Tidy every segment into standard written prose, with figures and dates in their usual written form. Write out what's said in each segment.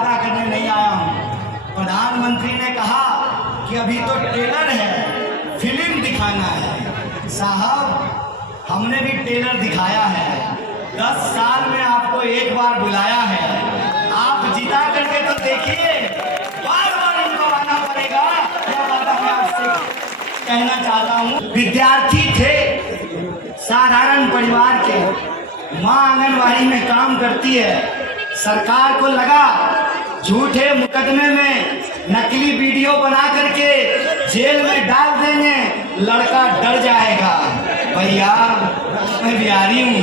वादा करने नहीं आया हूँ। प्रधानमंत्री ने कहा कि अभी तो ट्रेलर है, फिल्म दिखाना है। साहब हमने भी ट्रेलर दिखाया है, 10 साल में आपको एक बार बुलाया है, आप जिता करके तो देखिए, बार बार इनको आना पड़ेगा। यह वादा मैं आपसे कहना चाहता हूँ। विद्यार्थी थे साधारण परिवार के, माँ आंगनवाड़ी में काम करती है। सरकार को लगा झूठे मुकदमे में नकली वीडियो बना करके जेल में डाल देंगे, लड़का डर जाएगा। भैया मैं बिहारी हूँ,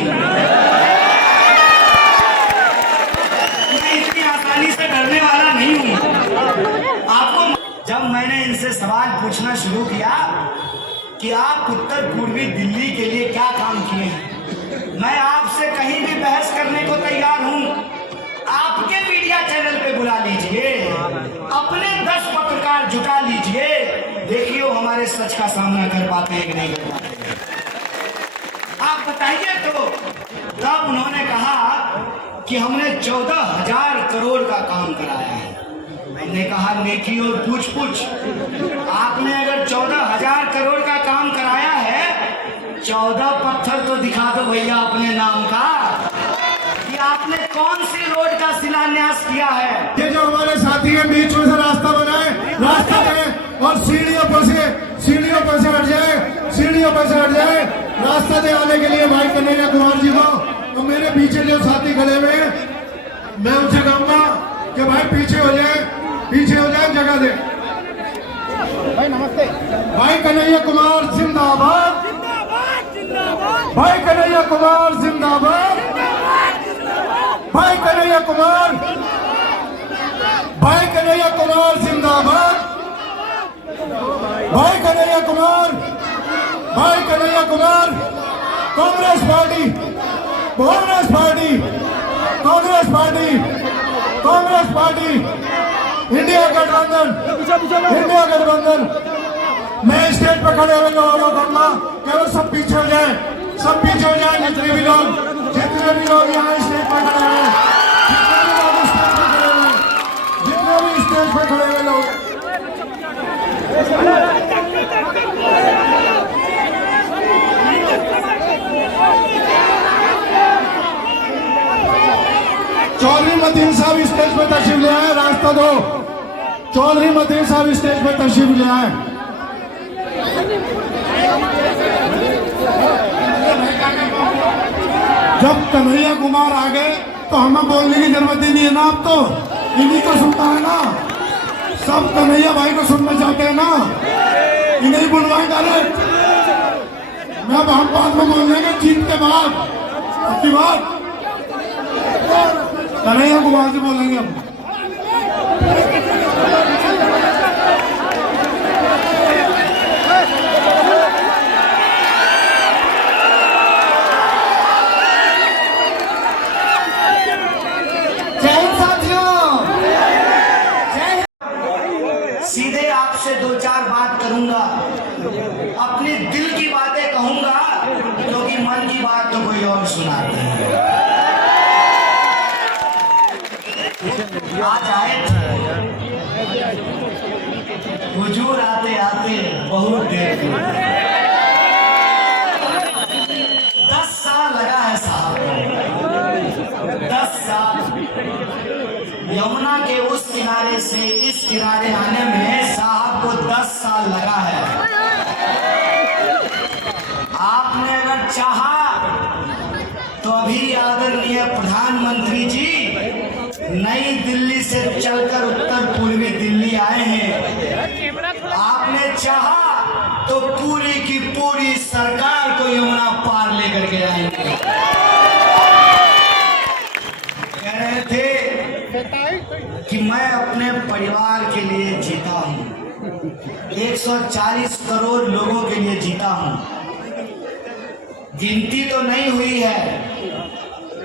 मैं इतनी आसानी से डरने वाला नहीं हूँ। आपको जब मैंने इनसे सवाल पूछना शुरू किया कि आप उत्तर पूर्वी दिल्ली के लिए क्या काम किए हैं, मैं आपसे कहीं भी बहस करने को तैयार हूं। आपके मीडिया चैनल पे बुला लीजिए, अपने 10 पत्रकार जुटा लीजिए, देखिए वो हमारे सच का सामना कर पाते हैं कि नहीं कर पाते। आप बताइए। तो तब उन्होंने कहा कि हमने 14,000 करोड़ का काम कराया है। मैंने कहा नेकी और पूछ पूछ, आपने अगर 14,000 करोड़ का काम कराया है, 14 पत्थर तो दिखा दो भैया अपने नाम का, कि आपने कौन सी रोड का शिलान्यास किया है। ये जो हमारे साथी है बीच में से रास्ता बनाए, रास्ता दें और सीढ़ियों पर से हट जाए, सीढ़ियों पर से हट जाए, रास्ता दे आने के लिए भाई कन्हैया कुमार जी को। और मेरे पीछे जो साथी खड़े हुए हैं, मैं उनसे कहूंगा कि भाई पीछे हो जाए, जगह दे। भाई नमस्ते। भाई कन्हैया कुमार जिंदाबाद, भाई कन्हैया कुमार जिंदाबाद, भाई कन्हैया कुमार, भाई कन्हैया कुमार जिंदाबाद, भाई कन्हैया कुमार, भाई Kanhaiya Kumar. Congress party, Congress party, Congress party, Congress party, India गठबंधन, इंडिया गठबंधन। मैं स्टेज पर खड़े हुए लोगों को कहूंगा केवल सब पीछे हो जाए, सब पीछे हो जाए। जितने भी लोग यहाँ स्टेज पर खड़े हैं, जितने भी स्टेज पर खड़े हुए लोग, चौधरी मतीन साहब स्टेज पर तशरीफ ले आए, रास्ता दो। चौधरी मतीन साहब स्टेज पर तशरीफ ले आए। जब कन्हैया कुमार आ गए तो हमें बोलने की जरूरत ही नहीं है ना, अब तो इन्हीं को सुनना है ना, सब कन्हैया भाई को सुनना चाहते हैं ना, इन्हीं बुलवाए डायरेक्ट। मैं हम बाद में बोल देंगे जीत के बाद, आपकी बात कन्हैया कुमार से बोलेंगे हम। सीधे आपसे 2-4 बात करूंगा, अपने दिल की बातें कहूंगा, क्योंकि मन की बात तो कोई और सुनाते हैं। आज आए हुजूर, आते आते बहुत देर, 10 साल लगा है साहब, 10 साल। यमुना के उस किनारे से इस किनारे आने में साहब को 10 साल लगा है। आपने अगर चाहा तो अभी आदरणीय प्रधानमंत्री जी नई दिल्ली से चलकर उत्तर पूर्वी दिल्ली आए हैं। आपने चाहा तो पूरी की पूरी सरकार को यमुना पार लेकर के आएंगे। कह रहे थे कि मैं अपने परिवार के लिए जीता हूं, 140 करोड़ लोगों के लिए जीता हूं। गिनती तो नहीं हुई है,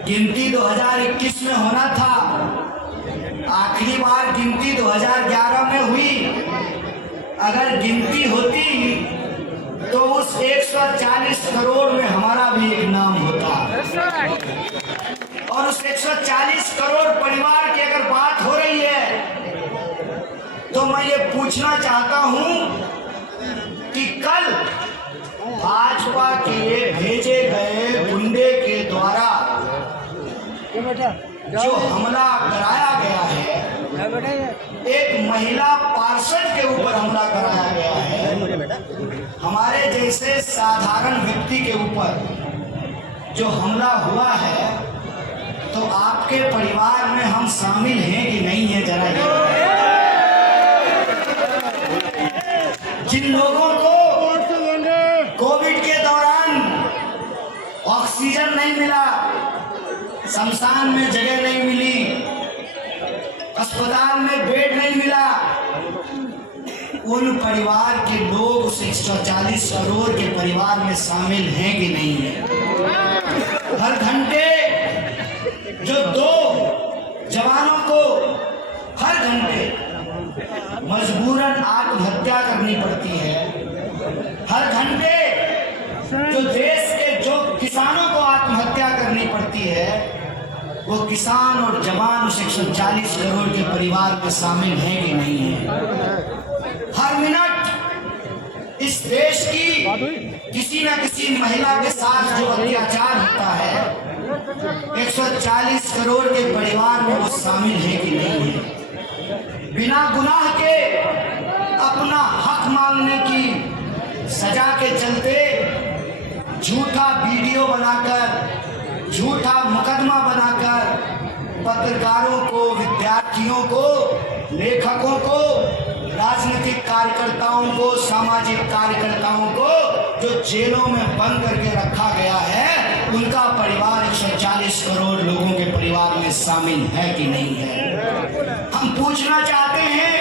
गिनती 2021 में होना था, आखिरी बार गिनती 2011 में हुई। अगर गिनती होती तो उस 140 करोड़ में हमारा भी एक नाम होता, और उस 140 करोड़ परिवार की अगर बात हो रही है तो मैं ये पूछना चाहता हूं कि कल भाजपा के भेजे गए गुंडे के द्वारा जो हमला कराया गया है, एक महिला पार्षद के ऊपर हमला कराया गया है, हमारे जैसे साधारण व्यक्ति के ऊपर जो हमला हुआ है, तो आपके परिवार में हम शामिल हैं कि नहीं है? जरा ये जिन लोगों को कोविड के दौरान ऑक्सीजन नहीं मिला, शमशान में जगह नहीं मिली, अस्पताल में बेड नहीं मिला, उन परिवार के लोग उस 140 करोड़ के परिवार में शामिल हैं कि नहीं है? हर घंटे जो 2 जवानों को हर घंटे मजबूरन आत्महत्या करनी पड़ती है, हर घंटे जो देश के जो किसानों को आत्महत्या करनी पड़ती है, वो किसान और जवान उस 140 करोड़ के परिवार में शामिल हैं कि नहीं है? हर मिनट इस देश की किसी न किसी महिला के साथ जो अत्याचार होता है, 140 करोड़ के परिवार में वो शामिल है कि नहीं है? बिना गुनाह के अपना हक मांगने की सजा के चलते झूठा वीडियो बनाकर, झूठा मुकदमा बनाकर पत्रकारों को, विद्यार्थियों को, लेखकों को, राजनीतिक कार्यकर्ताओं को, सामाजिक कार्यकर्ताओं को जो जेलों में बंद करके रखा गया है, उनका परिवार 140 करोड़ लोगों के परिवार में शामिल है कि नहीं है? हम पूछना चाहते हैं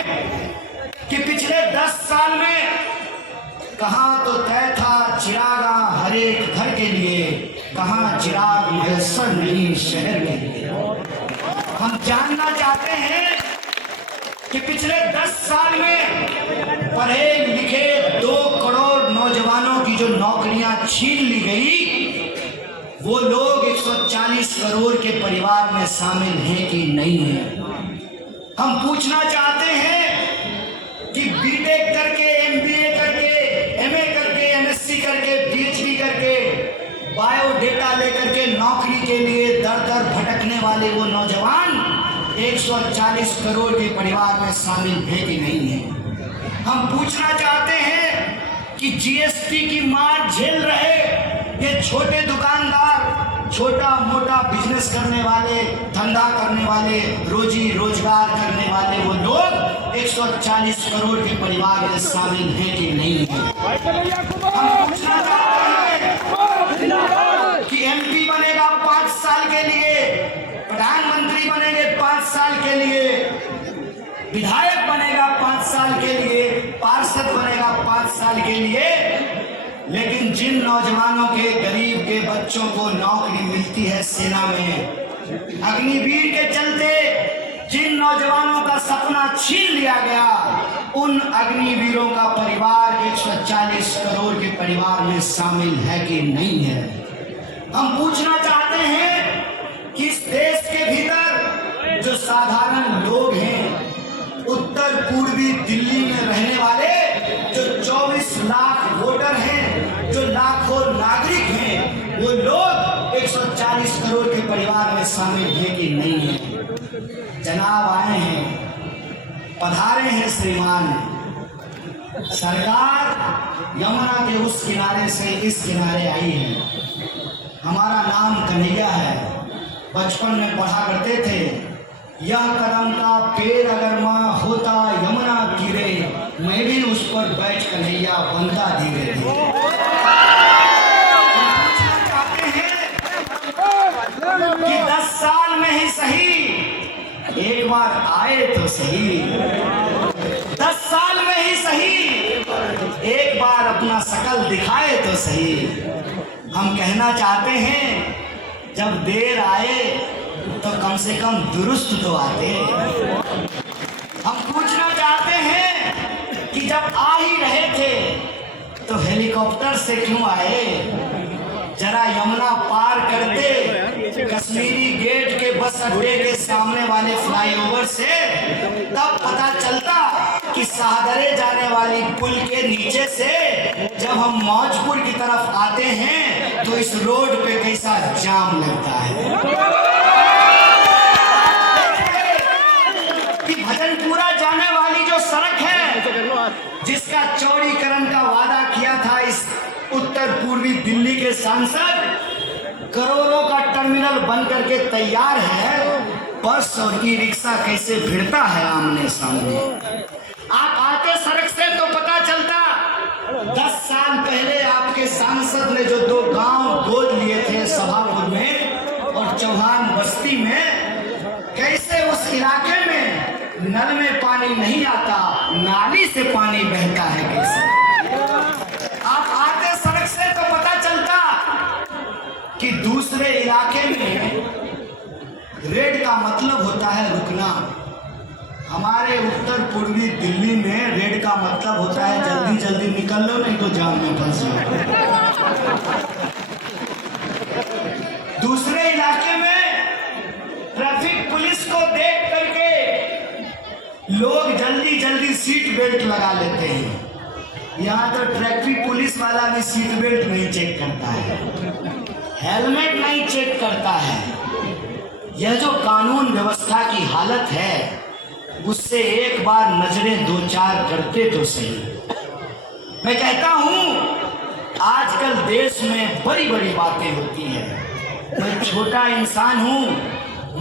कि पिछले 10 साल में कहाँ तो तय था चिरागा हर एक घर के लिए, कहाँ चिराग मैसर नहीं शहर के लिए। हम जानना चाहते हैं कि पिछले 10 साल में पढ़े लिखे 2 करोड़ नौजवानों की जो नौकरियां छीन ली गई, वो लोग 140 करोड़ के परिवार में शामिल हैं कि नहीं है? हम पूछना चाहते हैं कि बीटेक करके, एमबीए करके, एमए करके, एमएससी करके, पीएचडी करके, बायोडेटा लेकर के नौकरी के लिए दर दर भटकने वाले वो नौजवान 140 करोड़ के परिवार में शामिल है कि नहीं है? हम पूछना चाहते हैं कि जीएसटी की मार झेल रहे ये छोटे दुकानदार, छोटा मोटा बिजनेस करने वाले, धंधा करने वाले, रोजी रोजगार करने वाले वो लोग 140 करोड़ के परिवार में शामिल हैं कि नहीं है? हम पूछना चाहते हैं कि एमपी बनेगा 5 साल के लिए, प्रधानमंत्री बनेंगे 5 साल के लिए, विधायक बनेगा 5 साल के लिए, पार्षद बनेगा 5 साल के लिए, लेकिन जिन नौजवानों के, गरीब के बच्चों को नौकरी मिलती है सेना में, अग्निवीर के चलते जिन नौजवानों का सपना छीन लिया गया, उन अग्निवीरों का परिवार 140 करोड़ के परिवार में शामिल है कि नहीं है? हम पूछना चाहते हैं कि इस देश के भीतर जो साधारण लोग हैं, उत्तर पूर्वी दिल्ली में रहने वाले जो 24 लाख वोटर हैं, जो लाखों नागरिक हैं, वो लोग 140 करोड़ के परिवार में शामिल हैं कि नहीं है? जनाब आए हैं, पधारे हैं श्रीमान। सरकार यमुना के उस किनारे से इस किनारे आई है। हमारा नाम कन्हैया है, बचपन में पढ़ा करते थे, यह कदम का पेड़ अगर माँ होता यमुना तीरे, मैं भी उस पर बैठ कन्हैया बनता धीरे धीरे। चाहते हैं कि 10 साल में ही सही एक बार आए तो सही, 10 साल में ही सही एक बार अपना शकल दिखाए तो सही। हम कहना चाहते हैं जब देर आए तो कम से कम दुरुस्त तो आते। हम पूछना चाहते हैं कि जब आ ही रहे थे तो हेलीकॉप्टर से क्यों आए? जरा यमुना पार करते कश्मीरी गेट के बस अड्डे के सामने वाले फ्लाईओवर से, तब पता चलता कि शाहदरे जाने वाली पुल के नीचे से जब हम मौजपुर की तरफ आते हैं तो इस रोड पे कैसा जाम लगता है कि भजनपुरा जाने वाली जो सड़क है जिसका चौड़ीकरण का वादा किया था इस उत्तर पूर्वी दिल्ली के सांसद, करोड़ों का टर्मिनल बन करके तैयार है, बस और ई रिक्शा कैसे भिड़ता है आमने सामने। आप आते सड़क से तो पता चलता 10 साल पहले आपके सांसद ने जो 2 गांव गोद लिए थे सभापुर में और चौहान बस्ती में, कैसे उस इलाके में नल में पानी नहीं आता, नाली से पानी बहता है कैसे। आप आते सड़क से तो पता चलता कि दूसरे इलाके में रेड का मतलब होता है रुकना। हमारे उत्तर पूर्वी दिल्ली में रेड का मतलब होता है जल्दी जल्दी निकल लो नहीं तो जाम में फंस जाओ। दूसरे इलाके में ट्रैफिक पुलिस को देख करके लोग जल्दी जल्दी सीट बेल्ट लगा लेते हैं। यहाँ तो ट्रैफिक पुलिस वाला भी सीट बेल्ट नहीं चेक करता है, हेलमेट नहीं चेक करता है। यह जो कानून व्यवस्था की हालत है उससे एक बार नजरें 2-4 करते तो सही। मैं कहता हूं आजकल देश में बड़ी बड़ी बातें होती हैं। मैं छोटा इंसान हूं,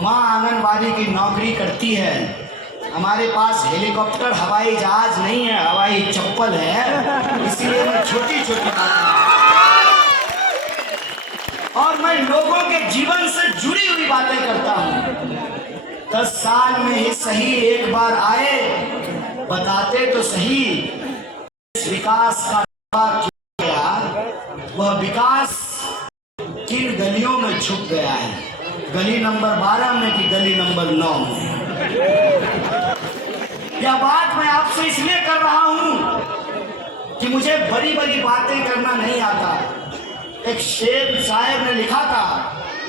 माँ आंगनबाड़ी की नौकरी करती है, हमारे पास हेलीकॉप्टर हवाई जहाज नहीं है, हवाई चप्पल है, इसलिए मैं छोटी छोटी बातें और मैं लोगों के जीवन से जुड़ी हुई बातें करता हूं। 10 साल में ही सही एक बार आए बताते तो सही इस विकास का किया गया, वह विकास किन गलियों में छुप गया है, गली नंबर 12 में कि गली नंबर 9 में। यह बात मैं आपसे इसलिए कर रहा हूं कि मुझे बड़ी बड़ी बातें करना नहीं आता। एक शेर शायर ने लिखा था,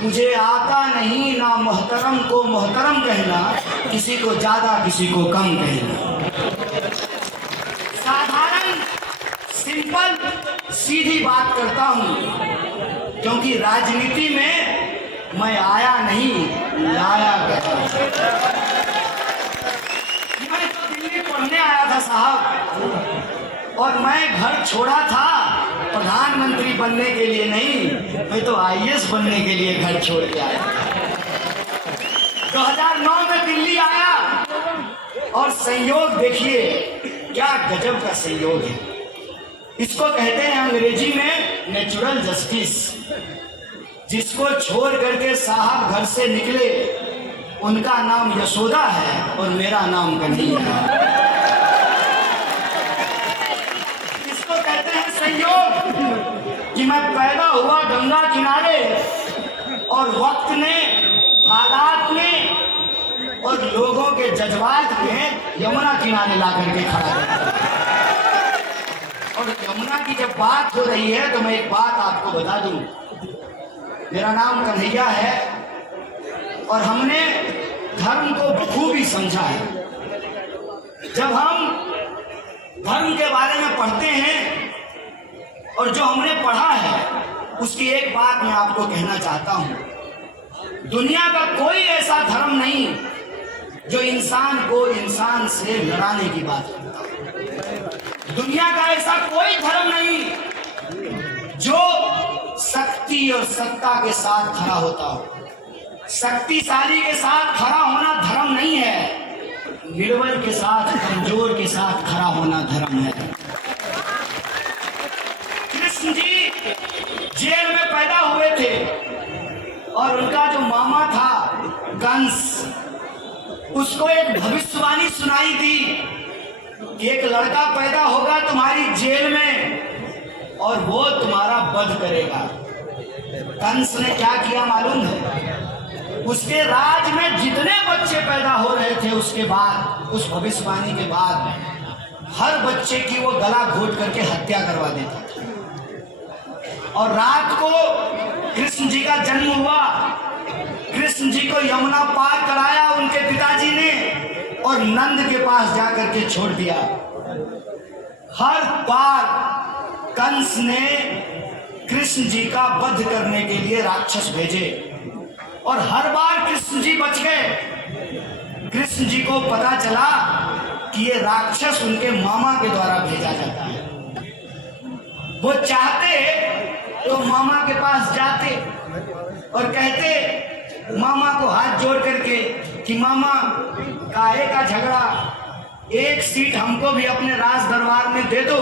मुझे आता नहीं ना मोहतरम को मोहतरम कहना, किसी को ज्यादा किसी को कम कहना। साधारण सिंपल सीधी बात करता हूं क्योंकि राजनीति में मैं आया नहीं लाया गया। मैं तो दिल्ली पढ़ने आया था साहब, और मैं घर छोड़ा था प्रधानमंत्री बनने के लिए नहीं, मैं तो IAS बनने के लिए घर छोड़ के आया। 2009 में दिल्ली आया और संयोग देखिए क्या गजब का संयोग है। इसको कहते हैं अंग्रेजी में नेचुरल जस्टिस। जिसको छोड़ करके साहब घर से निकले उनका नाम यशोदा है और मेरा नाम कन्हैया है। संयोग कि मैं पैदा हुआ गंगा किनारे और वक्त ने, हालात ने और लोगों के जज्बात ने यमुना किनारे ला करके खड़ा किया। और यमुना की जब बात हो रही है तो मैं एक बात आपको बता दूं, मेरा नाम कन्हैया है और हमने धर्म को बखूबी समझा है। जब हम धर्म के बारे में पढ़ते हैं और जो हमने पढ़ा है उसकी एक बात मैं आपको कहना चाहता हूं, दुनिया का कोई ऐसा धर्म नहीं जो इंसान को इंसान से लड़ाने की बात करता हो। दुनिया का ऐसा कोई धर्म नहीं जो शक्ति और सत्ता के साथ खड़ा होता हो। शक्तिशाली के साथ खड़ा होना धर्म नहीं है, निर्बल के साथ, कमजोर के साथ खड़ा होना धर्म है। कृष्ण जी जेल में पैदा हुए थे और उनका जो मामा था कंस, उसको एक भविष्यवाणी सुनाई थी कि एक लड़का पैदा होगा तुम्हारी जेल में और वो तुम्हारा वध करेगा। कंस ने क्या किया मालूम है? उसके राज में जितने बच्चे पैदा हो रहे थे उसके बाद, उस भविष्यवाणी के बाद, हर बच्चे की वो गला घोट करके हत्या करवा देता था। और रात को कृष्ण जी का जन्म हुआ, कृष्ण जी को यमुना पार कराया उनके पिताजी ने और नंद के पास जाकर के छोड़ दिया। हर बार कंस ने कृष्ण जी का वध करने के लिए राक्षस भेजे और हर बार कृष्ण जी बच गए। कृष्ण जी को पता चला कि ये राक्षस उनके मामा के द्वारा भेजा जाता है। वो चाहते तो मामा के पास जाते और कहते मामा को हाथ जोड़ करके कि मामा काहे का झगड़ा, एक सीट हमको भी अपने राज दरबार में दे दो।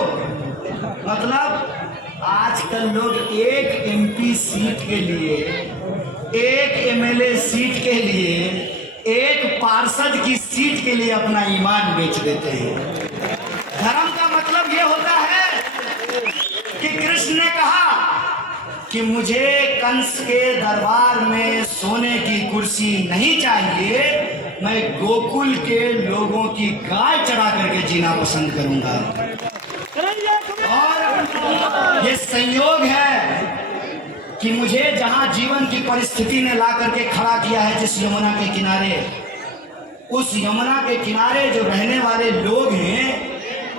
मतलब आजकल लोग एक एमपी सीट के लिए, एक एमएलए सीट के लिए, एक पार्षद की सीट के लिए अपना ईमान बेच देते हैं। धर्म का मतलब ये होता है कि कृष्ण ने कहा कि मुझे कंस के दरबार में सोने की कुर्सी नहीं चाहिए, मैं गोकुल के लोगों की गाय चढ़ा करके जीना पसंद करूंगा। और ये संयोग है कि मुझे जहां जीवन की परिस्थिति ने ला करके खड़ा किया है, जिस यमुना के किनारे, उस यमुना के किनारे जो रहने वाले लोग हैं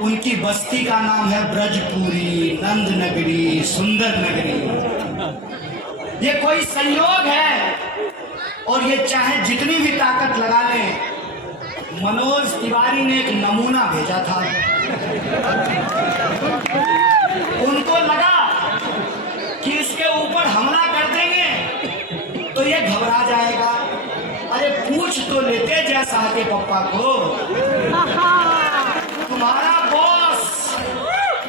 उनकी बस्ती का नाम है ब्रजपुरी, नंद नगरी, सुंदर नगरी। ये कोई संयोग है और ये चाहे जितनी भी ताकत लगा लें। मनोज तिवारी ने एक नमूना भेजा था, उनको लगा कि इसके ऊपर हमला कर देंगे तो ये घबरा जाएगा। अरे पूछ तो लेते जय शाह के पप्पा को, तुम्हारा बॉस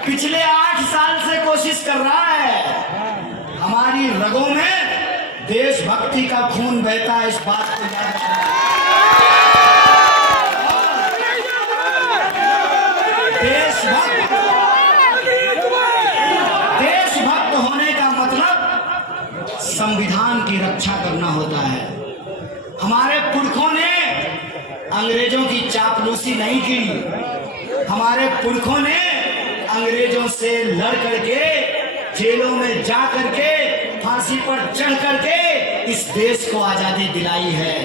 पिछले 8 साल से कोशिश कर रहा है। हमारी रगों में देशभक्ति का खून बहता है, इस बात को याद रखना। देशभक्त होने का मतलब संविधान की रक्षा करना होता है। हमारे पुरखों ने अंग्रेजों की चापलूसी नहीं की। हमारे पुरखों ने अंग्रेजों से लड़ करके, जेलों में जा करके, फांसी पर चढ़ करके इस देश को आजादी दिलाई है।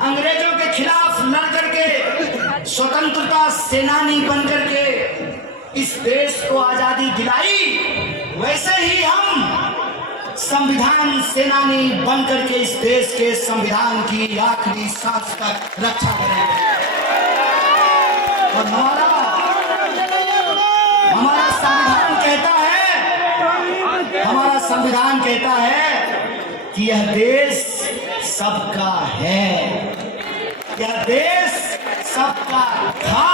अंग्रेजों के खिलाफ लड़ करके, स्वतंत्रता सेनानी बन करके इस देश को आजादी दिलाई। वैसे ही हम संविधान सेनानी बन करके इस देश के संविधान की आखिरी सांस तक रक्षा करेंगे। और हमारा संविधान कहता है, हमारा संविधान कहता है कि यह देश सबका है, यह देश सबका था,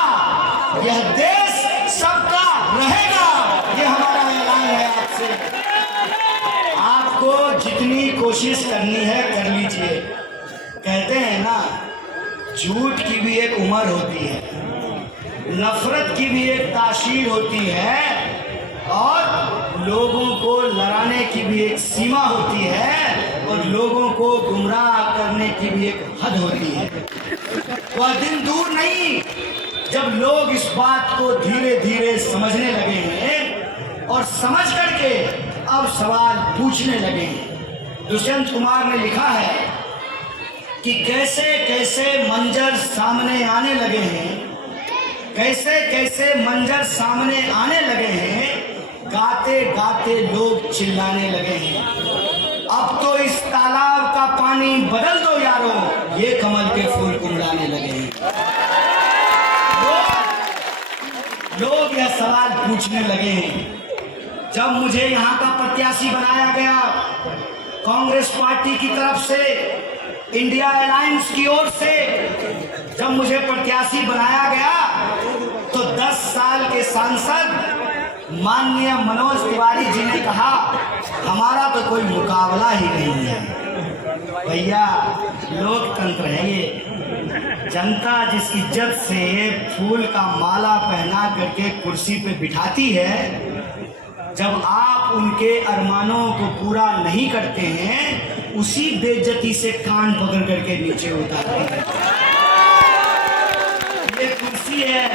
यह देश सबका रहेगा। ये हमारा ऐलान है आपसे। आपको जितनी कोशिश करनी है कर लीजिए। कहते हैं ना, झूठ की भी एक उम्र होती है, नफरत की भी एक तासीर होती है और लोगों को लड़ाने की भी एक सीमा होती है और लोगों को गुमराह करने की भी एक हद होती है। वह दिन दूर नहीं जब लोग इस बात को धीरे धीरे समझने लगे हैं और समझ करके अब सवाल पूछने लगे हैं। दुष्यंत कुमार ने लिखा है कि कैसे कैसे मंजर सामने आने लगे हैं, कैसे कैसे मंजर सामने आने लगे हैं, गाते गाते लोग चिल्लाने लगे हैं। अब तो इस तालाब का पानी बदल दो यारो, ये कमल के फूल कुमलाने लगे हैं। लोग यह सवाल पूछने लगे हैं। जब मुझे यहाँ का प्रत्याशी बनाया गया कांग्रेस पार्टी की तरफ से, इंडिया अलायंस की ओर से, जब मुझे प्रत्याशी बनाया गया तो 10 साल के सांसद माननीय मनोज तिवारी जी ने कहा हमारा तो कोई मुकाबला ही नहीं है। भैया, लोकतंत्र है ये। जनता जिस इज्जत से फूल का माला पहना करके कुर्सी पे बिठाती है, जब आप उनके अरमानों को पूरा नहीं करते हैं, उसी बेइज्जती से कान पकड़ करके नीचे उतारते हैं। ये कुर्सी है,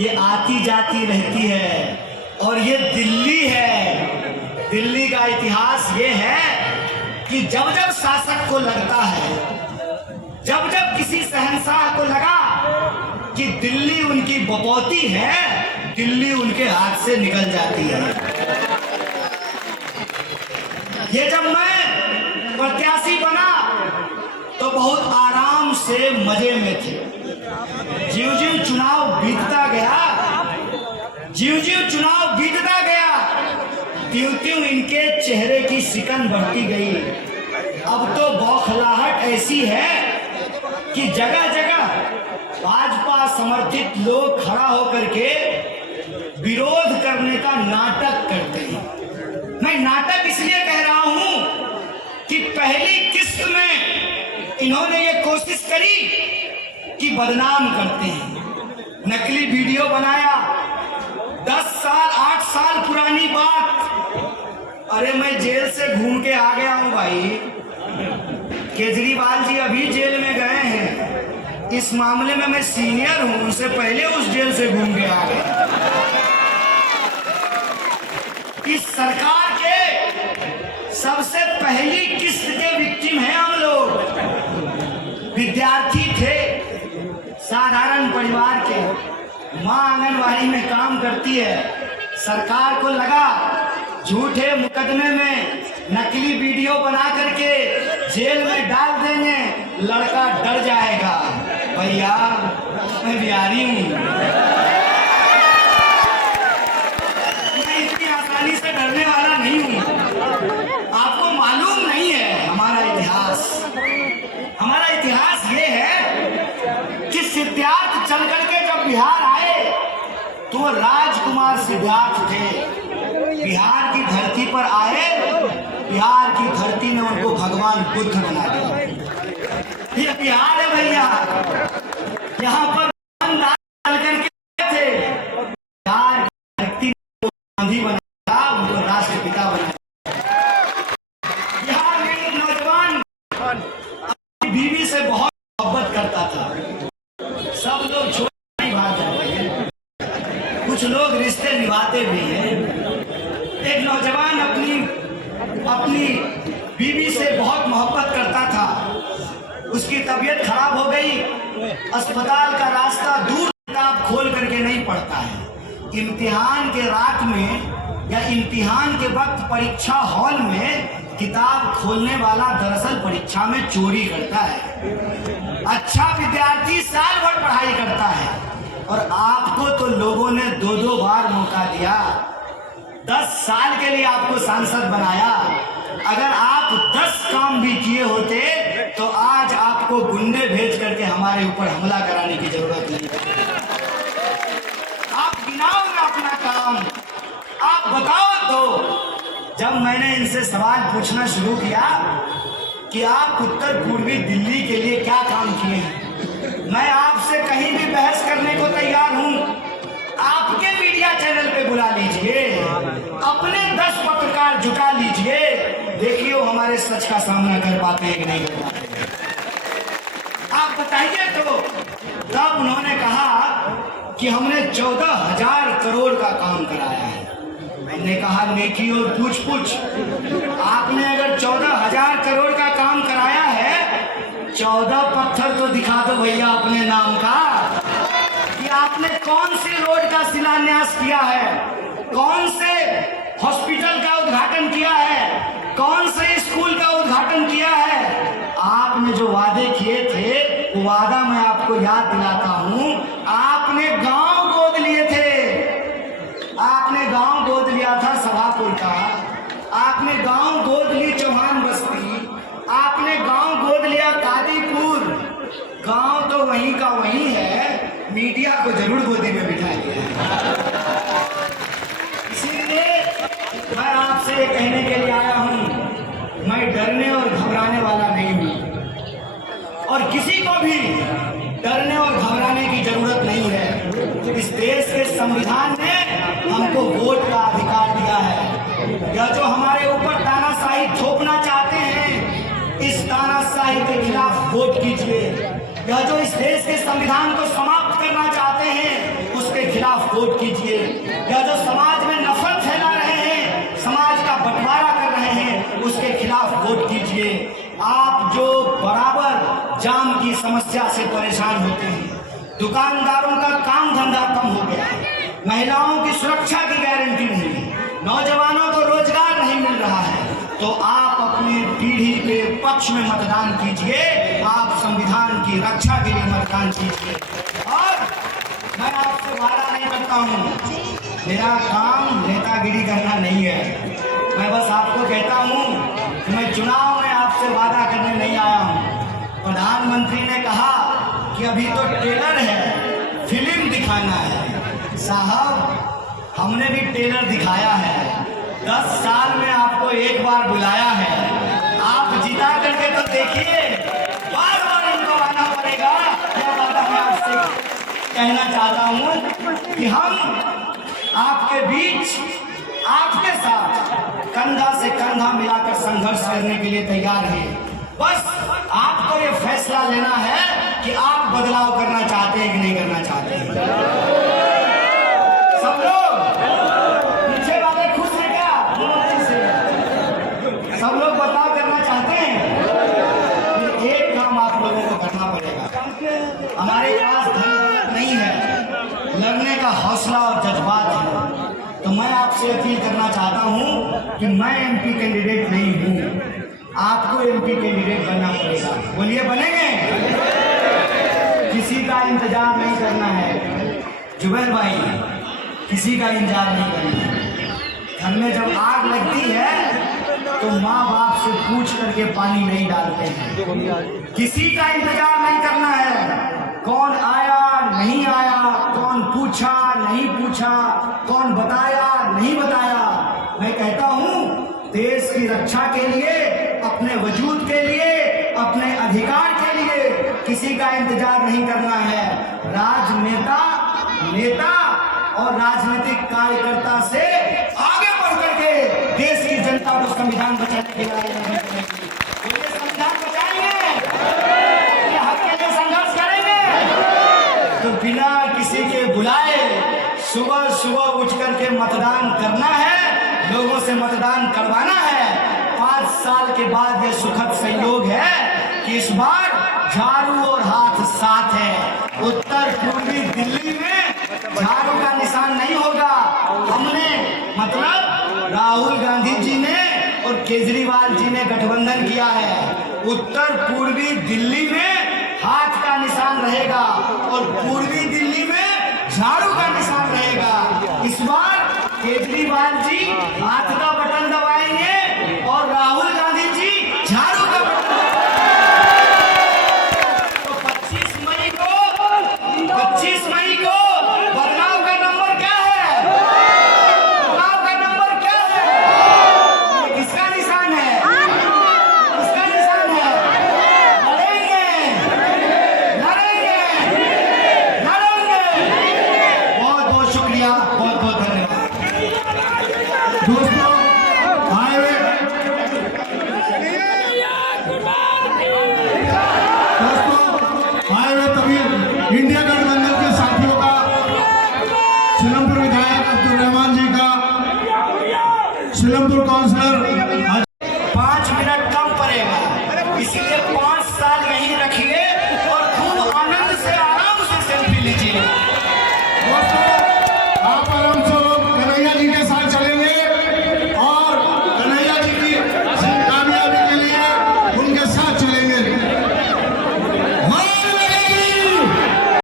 ये आती जाती रहती है और ये दिल्ली है। दिल्ली का इतिहास ये है कि जब जब शासक को लगता है, जब जब किसी शहंशाह को लगा कि दिल्ली उनकी बपौती है, दिल्ली उनके हाथ से निकल जाती है। ये जब मैं प्रत्याशी बना तो बहुत आराम से मजे में थे। ज्यों-ज्यों चुनाव बीतता गया, ज्यों-ज्यों चुनाव बीतता गया, त्यों-त्यों इनके चेहरे की सिकन बढ़ती गई। अब तो बौखलाहट ऐसी है कि जगह जगह भाजपा समर्थित लोग खड़ा होकर के विरोध करने का नाटक करते हैं। मैं नाटक इसलिए कह रहा हूं कि पहली किस्त में इन्होंने ये कोशिश करी कि बदनाम करते हैं, नकली वीडियो बनाया, 10 साल 8 साल पुरानी बात। अरे मैं जेल से घूम के आ गया हूं भाई। केजरीवाल जी अभी जेल में गए हैं, इस मामले में मैं सीनियर हूं, उनसे पहले उस जेल से घूम के आ गए। इस सरकार के सबसे पहली किस्त के विक्टिम हैं हम लोग। विद्यार्थी थे, साधारण परिवार के, माँ आंगनबाड़ी में काम करती है। सरकार को लगा झूठे मुकदमे में नकली वीडियो बना करके जेल में डाल देंगे, लड़का डर जाएगा। भैया मैं बिहारी हूँ, मैं इतनी आसानी से डरने वाला नहीं हूँ। आपको मालूम नहीं है हमारा इतिहास। हमारा इतिहास ये है कि सिद्धार्थ चल करके जब बिहार आए तो राजकुमार सिद्धार्थ थे। बिहार की धरती पर आए, बिहार की धरती ने उनको भगवान बुद्ध बना दिया। ये बिहार है भैया, यहाँ पर चल करके थे, बिहार की धरती ने गांधी बनाया, उनको राष्ट्रपिता बनाया। बिहार में एक नौजवान अपनी बीवी से बहुत मोहब्बत करता था। सब लोग छोड़ नहीं भाग जाते हैं, कुछ लोग रिश्ते निभाते भी हैं। एक नौजवान अपनी बीवी से बहुत मोहब्बत करता था। उसकी तबीयत खराब हो गई, अस्पताल का रास्ता दूर, किताब खोल करके नहीं पढ़ता है। इम्तिहान के रात में या इम्तिहान के वक्त परीक्षा हॉल में किताब खोलने वाला दरअसल परीक्षा में चोरी करता है। अच्छा विद्यार्थी साल भर पढ़ाई करता है और आपको तो लोगों ने 2-2 बार मौका दिया। 10 साल के लिए आपको सांसद बनाया। अगर आप 10 काम भी किए होते तो आज आपको गुंडे भेज करके हमारे ऊपर हमला कराने की जरूरत नहीं। आप गिनाओ ना अपना काम, आप बताओ। तो जब मैंने इनसे सवाल पूछना शुरू किया कि आप उत्तर पूर्वी दिल्ली के लिए क्या काम किए हैं, मैं आपसे कहीं भी बहस करने को तैयार हूं। आपके मीडिया चैनल पे बुला लीजिए, अपने 10 पत्रकार जुटा लीजिए, देखिए वो हमारे सच का सामना कर पाते हैं कि नहीं कर पाते। आप बताइए। तो तब उन्होंने कहा कि हमने 14,000 करोड़ का काम कराया है। मैंने कहा नेकी और पूछ आपने अगर 14,000 करोड़ का काम कराया है, 14 पत्थर तो दिखा दो भैया अपने नाम का कि आपने कौन सी रोड का शिलान्यास किया है, कौन से हॉस्पिटल का उद्घाटन किया है, कौन से स्कूल का उद्घाटन किया है। आपने जो वादे किए थे वो वादा मैं आपको याद दिलाता हूं। आपने गांव गोद लिए थे, आपने गांव गोद लिया था सभापुर का, आपने गांव गोद ली चौहान बस्ती, आपने गांव गोद लिया कादीपुर। गांव तो वहीं का वहीं है, मीडिया को जरूर गोदी में बिठा दिया। इसीलिए मैं आपसे ये कहने के लिए आया हूं, मैं डरने और घबराने वाला नहीं हूं और किसी को भी डरने और घबराने की जरूरत नहीं है। इस देश के संविधान ने हमको वोट का अधिकार दिया है। यह जो हमारे ऊपर तानाशाही थोपना चाहते हैं, इस तानाशाही के खिलाफ वोट कीजिए। यह जो इस देश के संविधान को समाप्त करना चाहते हैं, उसके खिलाफ वोट कीजिए। यह जो समाज में नफरत फैला रहे हैं, समाज का बंटवारा कर रहे हैं, उसके खिलाफ वोट कीजिए। आप जो बराबर जाम की समस्या से परेशान होते हैं, दुकानदारों का काम धंधा कम हो गया है, महिलाओं की सुरक्षा की गारंटी नहीं है, नौजवानों को रोजगार नहीं मिल रहा है, तो आप अपने पीढ़ी के पक्ष में मतदान कीजिए, आप संविधान की रक्षा के लिए मतदान कीजिए। और मैं आपसे वादा नहीं करता हूँ, मेरा काम नेतागिरी करना नहीं है, मैं बस आपको कहता हूँ कि मैं चुनाव में आपसे वादा करने नहीं आया हूँ। प्रधानमंत्री ने कहा कि अभी तो ट्रेलर है, फिल्म दिखाना है। साहब, हमने भी ट्रेलर दिखाया है, 10 साल में आपको एक बार बुलाया है, आप जिता करके तो देखिए, बार बार इनको आना पड़ेगा। यह बात मैं आपसे कहना चाहता हूँ कि हम आपके बीच, आपके साथ कंधा से कंधा मिलाकर संघर्ष करने के लिए तैयार हैं। बस आपको ये फैसला लेना है कि आप बदलाव करना चाहते हैं कि नहीं करना चाहते हैं। सब लोग पीछे वाले खुश हैं क्या? सब लोग बदलाव करना चाहते हैं। एक काम आप लोगों को करना पड़ेगा। हमारे पास धन नहीं है, लड़ने का हौसला और जज्बात है, तो मैं आपसे अपील करना चाहता हूं कि मैं एमपी कैंडिडेट नहीं हूं, आपको एमपी कैंडिडेट बनना पड़ेगा। बोलिए, बनेंगे? किसी का इंतजार नहीं करना है जुबैर भाई, किसी का इंतजार नहीं करना है। घर में जब आग लगती है तो माँ बाप से पूछ करके पानी नहीं डालते हैं। किसी का इंतजार नहीं करना है, कौन आया नहीं आया, कौन पूछा नहीं पूछा, कौन बताया नहीं बताया। मैं कहता हूँ, देश की रक्षा के लिए, अपने वजूद के लिए, अपने अधिकार के लिए किसी का इंतजार नहीं करना है। राजनेता, नेता और राजनीतिक कार्यकर्ता से आगे बढ़ करके देश की जनता को संविधान बचाने के लिए संविधान बचाएंगे, अपने हक के लिए संघर्ष करेंगे, तो बिना किसी के बुलाए सुबह सुबह उठ करके मतदान करना है, लोगों से मतदान करवाना है। 5 साल के बाद ये सुखद संयोग है कि इस बार झाड़ू और हाथ साथ है। उत्तर पूर्वी दिल्ली में झाड़ू का निशान नहीं होगा। हमने, मतलब राहुल गांधी जी ने और केजरीवाल जी ने गठबंधन किया है। उत्तर पूर्वी दिल्ली में हाथ का निशान रहेगा और पूर्वी दिल्ली में झाड़ू का निशान रहेगा। इस बार केजरीवाल जी हाथ का बटन दबाएंगे और राहुल गांधी जी झाड़ू का बटन। तो 25 मई को बदलाव का नंबर क्या है? बदलाव का नंबर क्या है? किसका निशान है? किसका निशान है? लड़ेंगे, लड़ेंगे, लड़ेंगे। बहुत बहुत शुक्रिया, बहुत बहुत धन्यवाद। दोस्तों, आए हुए तभी इंडिया का